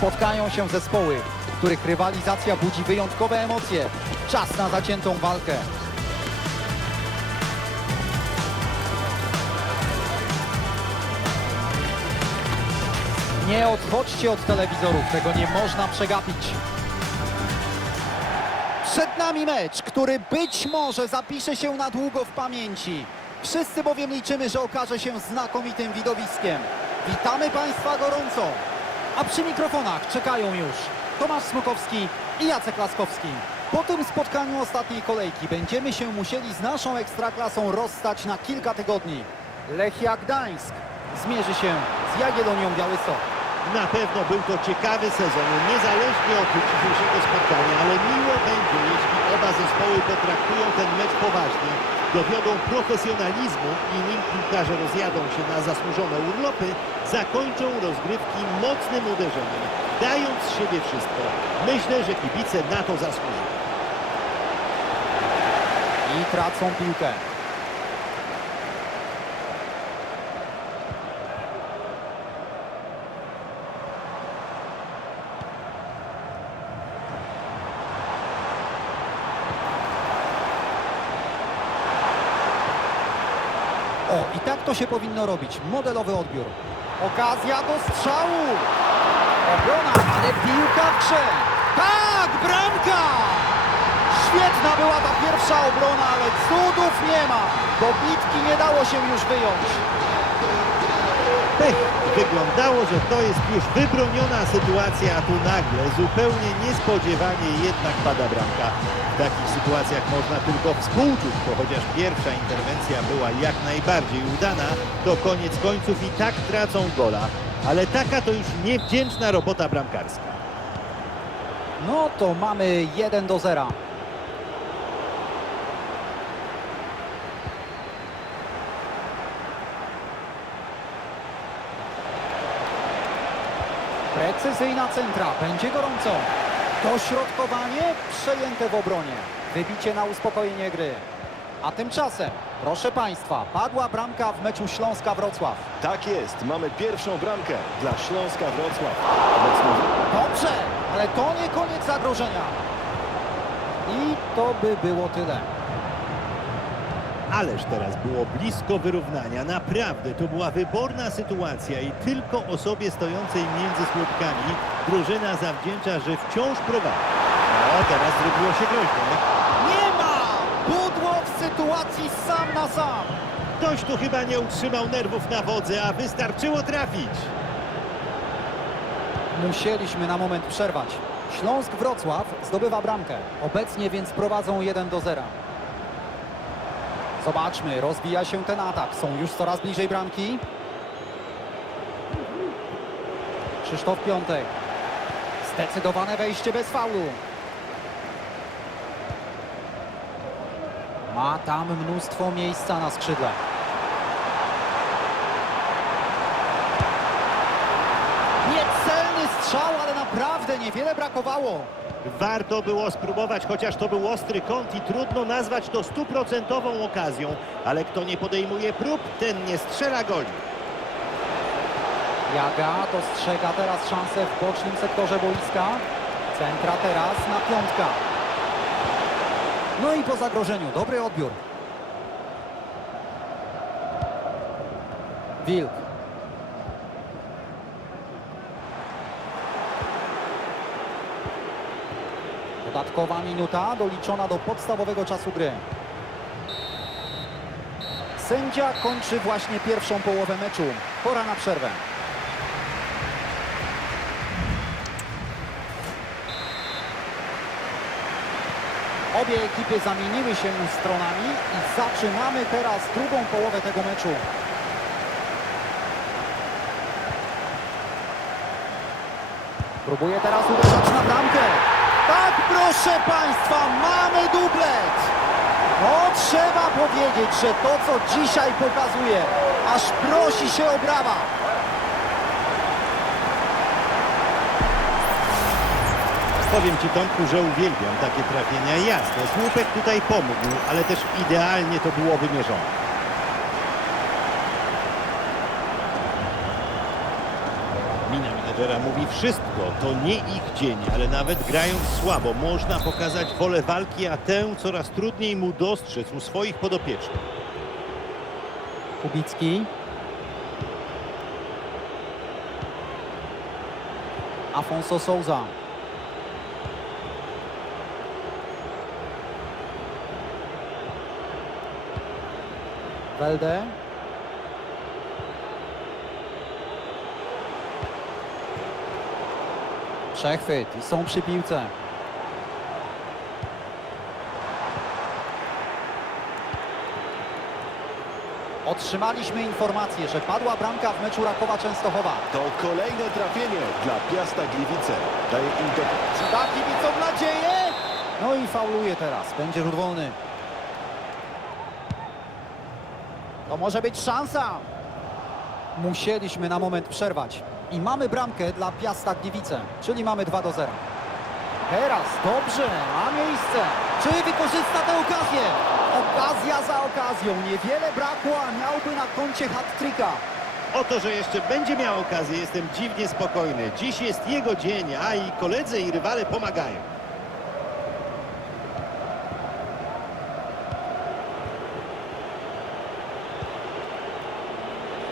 Spotkają się zespoły, których rywalizacja budzi wyjątkowe emocje. Czas na zaciętą walkę. Nie odchodźcie od telewizorów, tego nie można przegapić. Przed nami mecz, który być może zapisze się na długo w pamięci. Wszyscy bowiem liczymy, że okaże się znakomitym widowiskiem. Witamy Państwa gorąco. A przy mikrofonach czekają już Tomasz Smokowski i Jacek Laskowski. Po tym spotkaniu ostatniej kolejki będziemy się musieli z naszą ekstraklasą rozstać na kilka tygodni. Lechia Gdańsk zmierzy się z Jagiellonią Białystok. Na pewno był to ciekawy sezon, niezależnie od dzisiejszego spotkania, ale miło będzie, jeśli oba zespoły potraktują ten mecz poważnie, dowiodą profesjonalizmu i nim piłkarze rozjadą się na zasłużone urlopy, zakończą rozgrywki mocnym uderzeniem, dając z siebie wszystko. Myślę, że kibice na to zasłużą. I tracą piłkę. O, i tak to się powinno robić. Modelowy odbiór. Okazja do strzału. Obrona, ale piłka w grze. Tak, bramka! Świetna była ta pierwsza obrona, ale cudów nie ma. Do bitki nie dało się już wyjąć. Pech. Wyglądało, że to jest już wybroniona sytuacja, a tu nagle, zupełnie niespodziewanie jednak pada bramka. W takich sytuacjach można tylko współczuć, bo chociaż pierwsza interwencja była jak najbardziej udana, to koniec końców i tak tracą gola. Ale taka to już niewdzięczna robota bramkarska. No to mamy 1 do 0. Precyzyjna centra, będzie gorąco. Dośrodkowanie przejęte w obronie. Wybicie na uspokojenie gry. A tymczasem, proszę Państwa, padła bramka w meczu Śląska-Wrocław. Tak jest, mamy pierwszą bramkę dla Śląska Wrocław. Obecnie Dobrze, ale to nie koniec zagrożenia. I to by było tyle. Ależ teraz było blisko wyrównania. Naprawdę to była wyborna sytuacja i tylko osobie stojącej między słupkami drużyna zawdzięcza, że wciąż prowadzi. No, teraz zrobiło się groźne. Nie ma! Budło w sytuacji sam na sam. Ktoś tu chyba nie utrzymał nerwów na wodze, a wystarczyło trafić. Musieliśmy na moment przerwać. Śląsk Wrocław zdobywa bramkę. Obecnie więc prowadzą 1 do 0. Zobaczmy, rozwija się ten atak. Są już coraz bliżej bramki. Krzysztof Piątek. Zdecydowane wejście bez faulu. Ma tam mnóstwo miejsca na skrzydle. Niecelny strzał, ale naprawdę niewiele brakowało. Warto było spróbować, chociaż to był ostry kąt i trudno nazwać to stuprocentową okazją, ale kto nie podejmuje prób, ten nie strzela goli. Jaga dostrzega teraz szansę w bocznym sektorze boiska. Centra teraz na piątka. No i po zagrożeniu, dobry odbiór. Wilk. Dodatkowa minuta doliczona do podstawowego czasu gry. Sędzia kończy właśnie pierwszą połowę meczu. Pora na przerwę. Obie ekipy zamieniły się stronami i zaczynamy teraz drugą połowę tego meczu. Próbuje teraz uderzać na bramkę. Proszę Państwa, mamy dublet. No, trzeba powiedzieć, że to, co dzisiaj pokazuje, aż prosi się o brawa. Powiem Ci Tomku, że uwielbiam takie trafienia. Jasne, słupek tutaj pomógł, ale też idealnie to było wymierzone. Menedżera mówi wszystko. To nie ich dzień, ale nawet grając słabo można pokazać wolę walki, a tę coraz trudniej mu dostrzec u swoich podopiecznych. Kubicki. Afonso Souza. Welde. Przechwyt i są przy piłce. Otrzymaliśmy informację, że padła bramka w meczu Rakowa Częstochowa. To kolejne trafienie dla Piasta Gliwice. Daje im. Czy da kibicom nadzieję? No i fauluje teraz. Będzie rzut wolny. To może być szansa. Musieliśmy na moment przerwać. I mamy bramkę dla Piasta Gliwice, czyli mamy 2 do 0. Teraz dobrze, ma miejsce. Czy wykorzysta tę okazję? Okazja za okazją. Niewiele brakło, a miałby na koncie hat-tricka. O to, że jeszcze będzie miał okazję, jestem dziwnie spokojny. Dziś jest jego dzień, a i koledzy i rywale pomagają.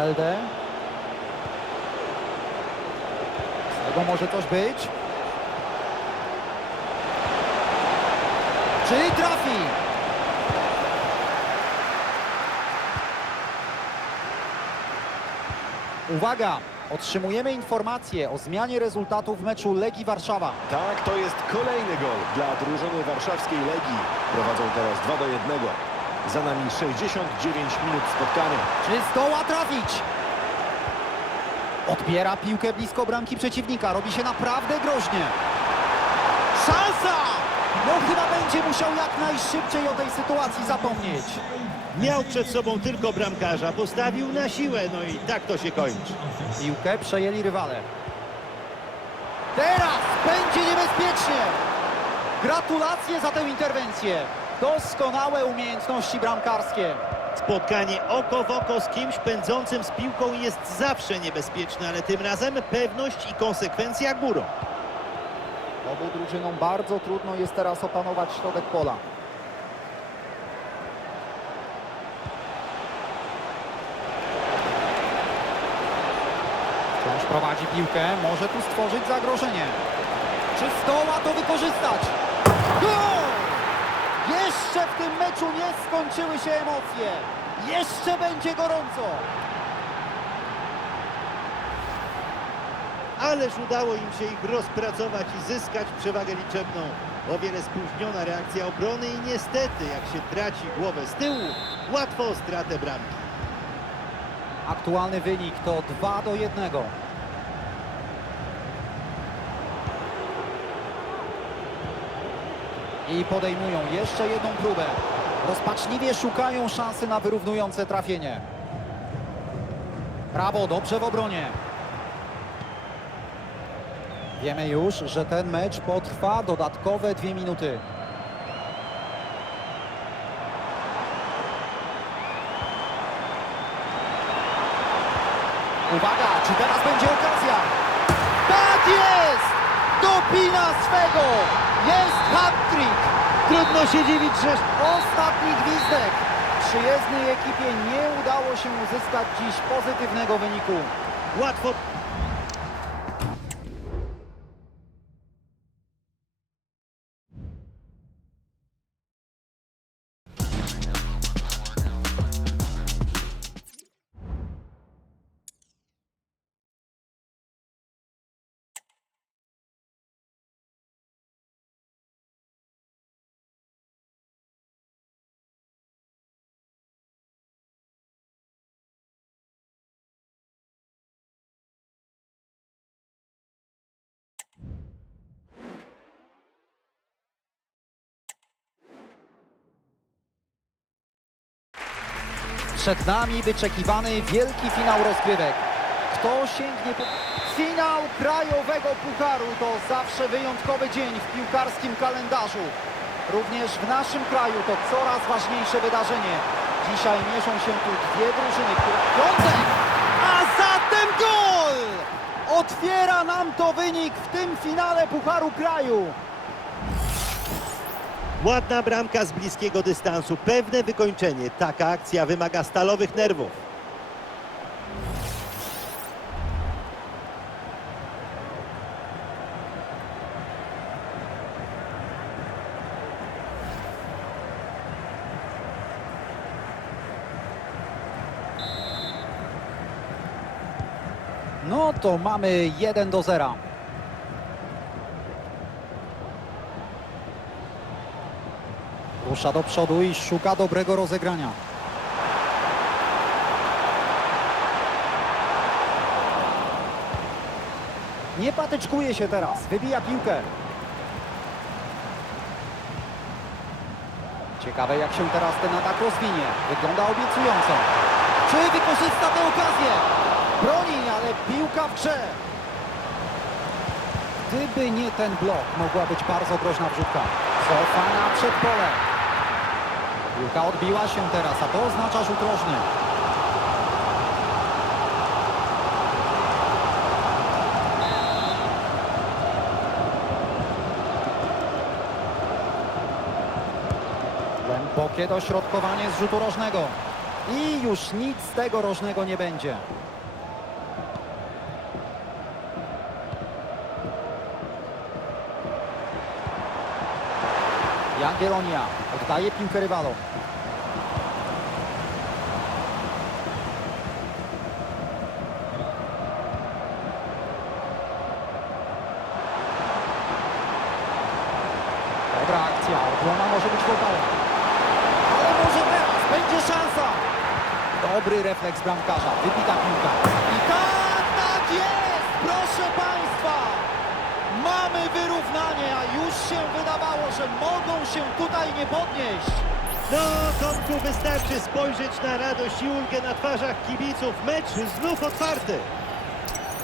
Welde. Z tego może coś być. Czy trafi? Uwaga! Otrzymujemy informację o zmianie rezultatu w meczu Legii Warszawa. Tak, to jest kolejny gol dla drużyny warszawskiej Legii. Prowadzą teraz 2 do 1. Za nami 69 minut spotkania. Czy zdoła trafić? Odbiera piłkę blisko bramki przeciwnika. Robi się naprawdę groźnie. Szansa! No chyba będzie musiał jak najszybciej o tej sytuacji zapomnieć. Miał przed sobą tylko bramkarza, postawił na siłę, no i tak to się kończy. Piłkę przejęli rywale. Teraz będzie niebezpiecznie. Gratulacje za tę interwencję. Doskonałe umiejętności bramkarskie. Spotkanie oko w oko z kimś pędzącym z piłką jest zawsze niebezpieczne, ale tym razem pewność i konsekwencja górą. Obu drużynom bardzo trudno jest teraz opanować środek pola. Wciąż prowadzi piłkę, może tu stworzyć zagrożenie. Czy zdoła to wykorzystać? Jeszcze w tym meczu nie skończyły się emocje. Jeszcze będzie gorąco. Ależ udało im się ich rozpracować i zyskać przewagę liczebną. O wiele spóźniona reakcja obrony i niestety, jak się traci głowę z tyłu, łatwo o stratę bramki. Aktualny wynik to 2 do 1. I podejmują jeszcze jedną próbę. Rozpaczliwie szukają szansy na wyrównujące trafienie. Brawo, dobrze w obronie. Wiemy już, że ten mecz potrwa dodatkowe dwie minuty. Uwaga, czy teraz będzie okazja? Tak jest! Dopina swego! Jest hat-trick! Trudno się dziwić, że Ostatni gwizdek! Przyjezdnej ekipie nie udało się uzyskać dziś pozytywnego wyniku. łatwo Przed nami wyczekiwany wielki finał rozgrywek. Kto sięgnie po... Finał krajowego pucharu to zawsze wyjątkowy dzień w piłkarskim kalendarzu. Również w naszym kraju to coraz ważniejsze wydarzenie. Dzisiaj mierzą się tu dwie drużyny, które... A zatem gol! Otwiera nam to wynik w tym finale Pucharu Kraju. Ładna bramka z bliskiego dystansu, pewne wykończenie. Taka akcja wymaga stalowych nerwów. No to mamy 1 do 0. Rusza do przodu i szuka dobrego rozegrania. Nie patyczkuje się teraz, wybija piłkę. Ciekawe jak się teraz ten atak rozwinie. Wygląda obiecująco. Czy wykorzysta tę okazję? Broni, ale piłka w grze. Gdyby nie ten blok, mogła być bardzo groźna wrzutka. Cofana przed pole. Piłka odbiła się teraz, a to oznacza rzut rożny. Głębokie dośrodkowanie z rzutu rożnego. I już nic z tego rożnego nie będzie. Jagiellonia oddaje piłkę rywalom. Dobra akcja, obrona może być wolna. Ale może teraz będzie szansa. Dobry refleks bramkarza, wybita piłka. I tak, tak jest, proszę Państwa. Mamy wyrównanie, a już że mogą się tutaj nie podnieść. No, Tomku, wystarczy spojrzeć na radość i ulgę na twarzach kibiców. Mecz znów otwarty.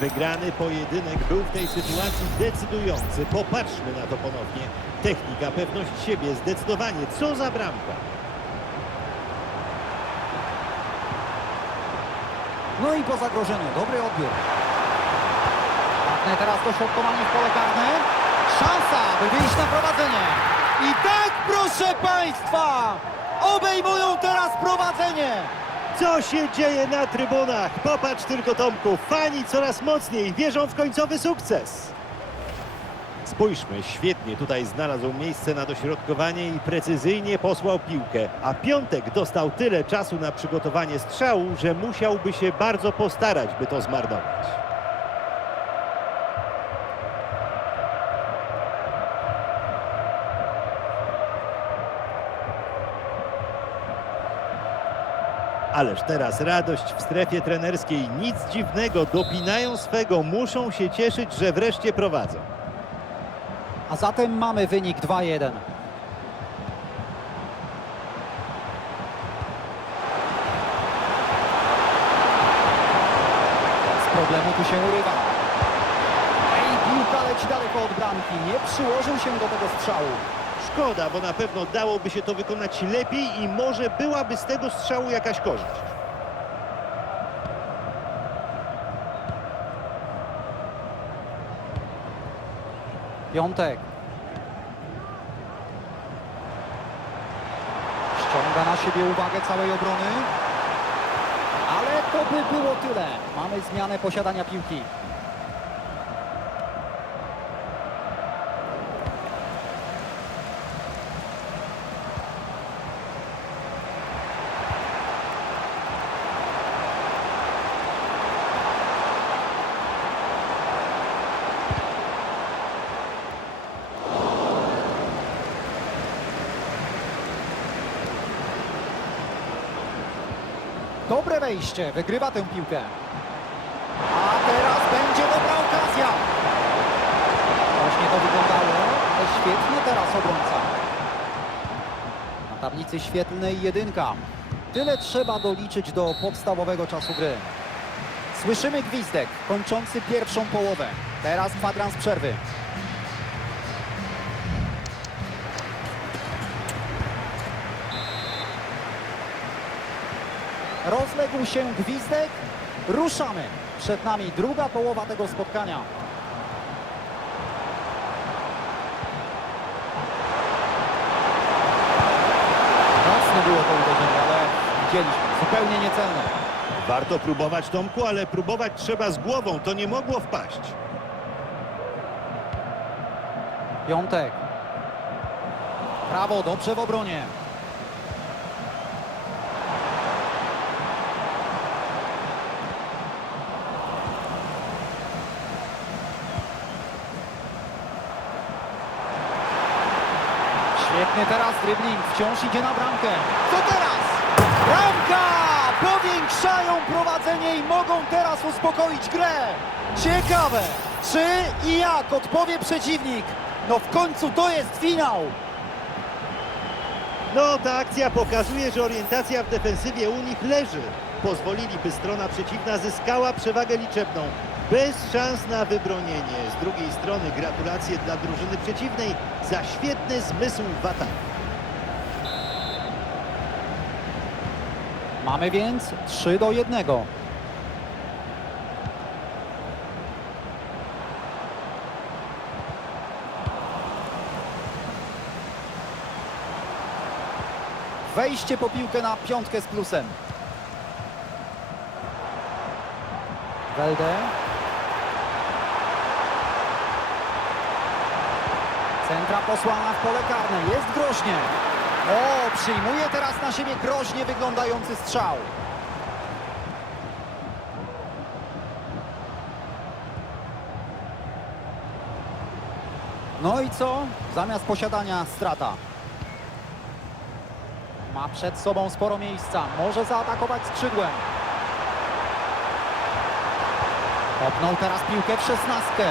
Wygrany pojedynek był w tej sytuacji decydujący. Popatrzmy na to ponownie. Technika, pewność siebie, zdecydowanie. Co za bramka. No i po zagrożeniu, dobry odbiór. Pachne teraz dośrodkowanie w pole karne. Szansa, by wyjść na prowadzenie. I tak, proszę Państwa, obejmują teraz prowadzenie. Co się dzieje na trybunach? Popatrz tylko, Tomku. Fani coraz mocniej wierzą w końcowy sukces. Spójrzmy, świetnie tutaj znalazł miejsce na dośrodkowanie i precyzyjnie posłał piłkę. A Piątek dostał tyle czasu na przygotowanie strzału, że musiałby się bardzo postarać, by to zmarnować. Ależ teraz radość w strefie trenerskiej. Nic dziwnego, dopinają swego, muszą się cieszyć, że wreszcie prowadzą. A zatem mamy wynik 2-1. Z problemu tu się urywa. Ej, piłka leci daleko od bramki. Nie przyłożył się do tego strzału. Szkoda, bo na pewno dałoby się to wykonać lepiej i może byłaby z tego strzału jakaś korzyść. Piątek. Ściąga na siebie uwagę całej obrony. Ale to by było tyle. Mamy zmianę posiadania piłki. Dobre wejście, wygrywa tę piłkę. A teraz będzie dobra okazja. Właśnie to wyglądało, świetnie teraz obrońca. Na tablicy świetlnej jedynka. Tyle trzeba doliczyć do podstawowego czasu gry. Słyszymy gwizdek kończący pierwszą połowę. Teraz kwadrans przerwy. Rozległ się gwizdek. Ruszamy. Przed nami druga połowa tego spotkania. Mocne było to uderzenie, ale widzieliśmy, zupełnie niecelne. Warto próbować, Tomku, ale próbować trzeba z głową. To nie mogło wpaść. Piątek. Prawo, dobrze w obronie. Świetny teraz dribbling, wciąż idzie na bramkę. Co teraz? Bramka! Powiększają prowadzenie i mogą teraz uspokoić grę. Ciekawe, czy i jak odpowie przeciwnik. No w końcu to jest finał. No, ta akcja pokazuje, że orientacja w defensywie u nich leży. Pozwolili, by strona przeciwna zyskała przewagę liczebną. Bez szans na wybronienie. Z drugiej strony gratulacje dla drużyny przeciwnej za świetny zmysł w ataku. Mamy więc 3 do 1. Wejście po piłkę na piątkę z plusem. Welde. Centra posłana w pole karne. Jest groźnie. O, przyjmuje teraz na siebie groźnie wyglądający strzał. No i co? Zamiast posiadania strata. Ma przed sobą sporo miejsca. Może zaatakować skrzydłem. Kopnął teraz piłkę w szesnastkę.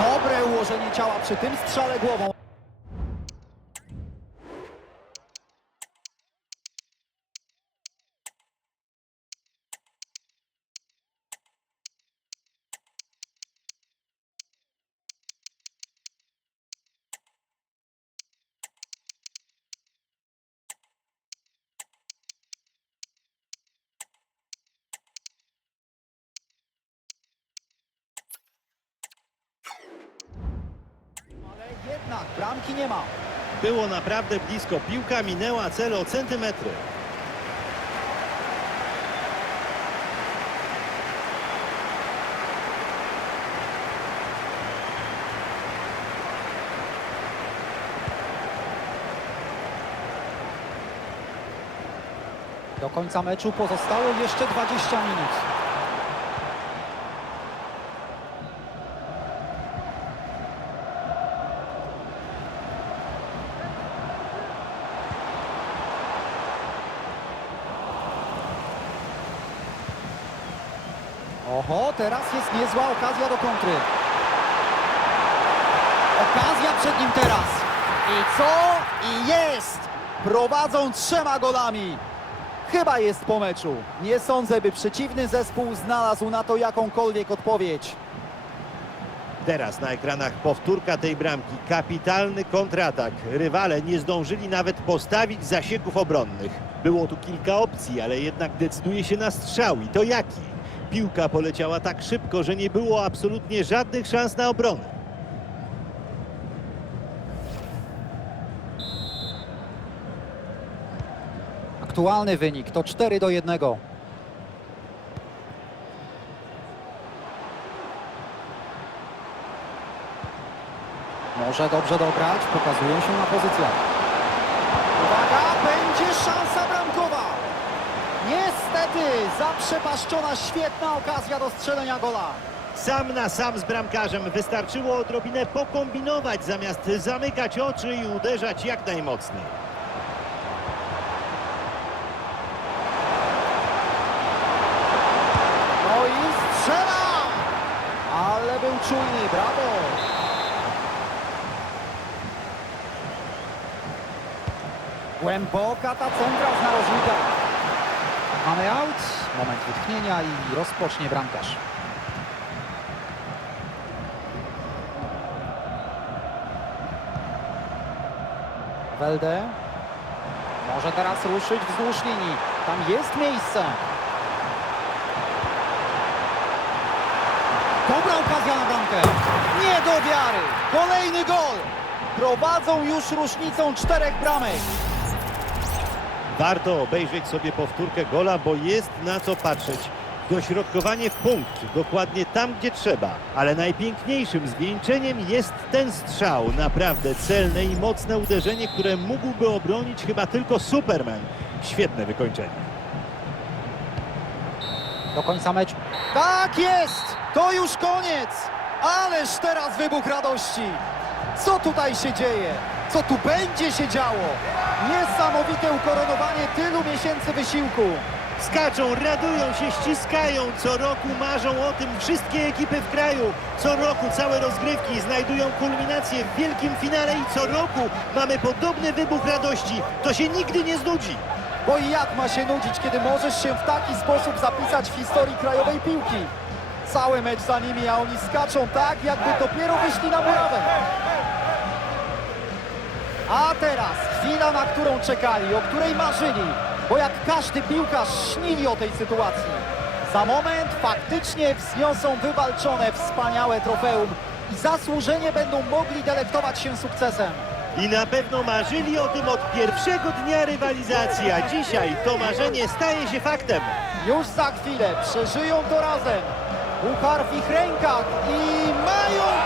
Dobre ułożenie ciała przy tym strzale głową. Ale jednak bramki nie ma. Było naprawdę blisko. Piłka minęła cel o centymetry. Do końca meczu pozostało jeszcze 20 minut. Oho, teraz jest niezła okazja do kontry. Okazja przed nim teraz. I co? I jest! Prowadzą trzema golami. Chyba jest po meczu. Nie sądzę, by przeciwny zespół znalazł na to jakąkolwiek odpowiedź. Teraz na ekranach powtórka tej bramki. Kapitalny kontratak. Rywale nie zdążyli nawet postawić zasieków obronnych. Było tu kilka opcji, ale jednak decyduje się na strzał. I to jaki? Piłka poleciała tak szybko, że nie było absolutnie żadnych szans na obronę. Aktualny wynik to 4 do 1. Może dobrze dograć, pokazują się na pozycjach. Uwaga, będzie szansa bramkowa. Niestety, zaprzepaszczona świetna okazja do strzelenia gola. Sam na sam z bramkarzem wystarczyło odrobinę pokombinować, zamiast zamykać oczy i uderzać jak najmocniej. No i strzela! Ale był czujny, brawo! Głęboka ta centra z narożnika. Mamy out, moment wytchnienia i rozpocznie bramkarz. Welde. Może teraz ruszyć wzdłuż linii. Tam jest miejsce. bramkę. Nie do wiary. Kolejny gol. Prowadzą już różnicą czterech bramek. Warto obejrzeć sobie powtórkę gola, bo jest na co patrzeć. Dośrodkowanie w punkt, dokładnie tam, gdzie trzeba. Ale najpiękniejszym zwieńczeniem jest ten strzał. Naprawdę celne i mocne uderzenie, które mógłby obronić chyba tylko Superman. Świetne wykończenie. Do końca meczu. Tak jest! To już koniec! Ależ teraz wybuch radości! Co tutaj się dzieje? Co tu będzie się działo? Niesamowite ukoronowanie tylu miesięcy wysiłku. Skaczą, radują się, ściskają. Co roku marzą o tym wszystkie ekipy w kraju. Co roku całe rozgrywki znajdują kulminację w wielkim finale i co roku mamy podobny wybuch radości. To się nigdy nie znudzi. Bo i jak ma się nudzić, kiedy możesz się w taki sposób zapisać w historii krajowej piłki? Cały mecz za nimi, a oni skaczą tak, jakby dopiero wyszli na murawę. A teraz chwila, na którą czekali, o której marzyli, bo jak każdy piłkarz śnili o tej sytuacji. Za moment faktycznie wzniosą wywalczone wspaniałe trofeum i zasłużenie będą mogli delektować się sukcesem. I na pewno marzyli o tym od pierwszego dnia rywalizacji, a dzisiaj to marzenie staje się faktem. Już za chwilę przeżyją to razem. Puchar w ich rękach i mają!